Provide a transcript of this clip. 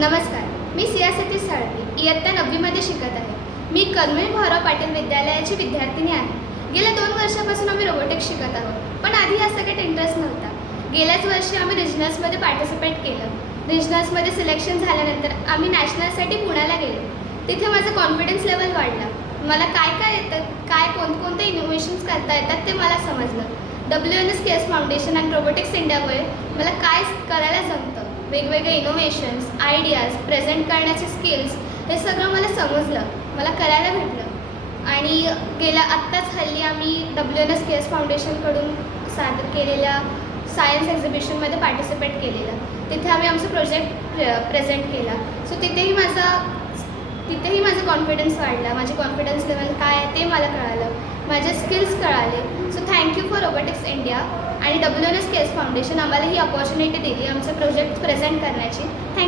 नमस्कार, मी सिया सतीश साळवी इयत्ता 9वीमध्ये शिकत आहे. मी कर्मवीर भाऊराव पाटील विद्यालयाची विद्यार्थिनी आहे. गेल्या 2 वर्षापासून आम्ही रोबोटिक्स शिकत आहोत, पण आधी या सगळ्यात इंटरेस्ट नव्हता. गेल्याच वर्षी आम्ही रिजनल्समध्ये पार्टिसिपेट केलं. रिजनल्समध्ये सिलेक्शन झाल्यानंतर आम्ही नॅशनलसाठी पुण्याला गेलो. तिथे माझा कॉन्फिडन्स लेवल वाढला. मला काय येतं, कोणकोणते इनोव्हेशन्स करता येतात ते मला समजलं. WNS फाउंडेशन आणि रोबोटिक्स इंडियामुळे मला काय करायला जमतं, वेगवेगळे इनोव्हेशन्स, आयडियाज प्रेझेंट करण्याचे स्किल्स, हे सगळं मला समजलं, मला करायला भेटलं. आणि आत्ताच हल्ली आम्ही WNS फाउंडेशनकडून सादर केलेल्या सायन्स एक्झिबिशनमध्ये पार्टिसिपेट केलेलं. तिथे आम्ही आमचा प्रोजेक्ट प्रेझेंट केला. सो तिथेही माझा कॉन्फिडन्स वाढला. माझे कॉन्फिडन्स लेवल काय आहे ते मला कळालं, माझे स्किल्स कळाले. So thank you for robotics India आणि WNS फाउंडेशन आम्हाला ही अपॉर्च्युनिटी दिली आमचे प्रोजेक्ट प्रेझेंट करण्याची. थँक्यू.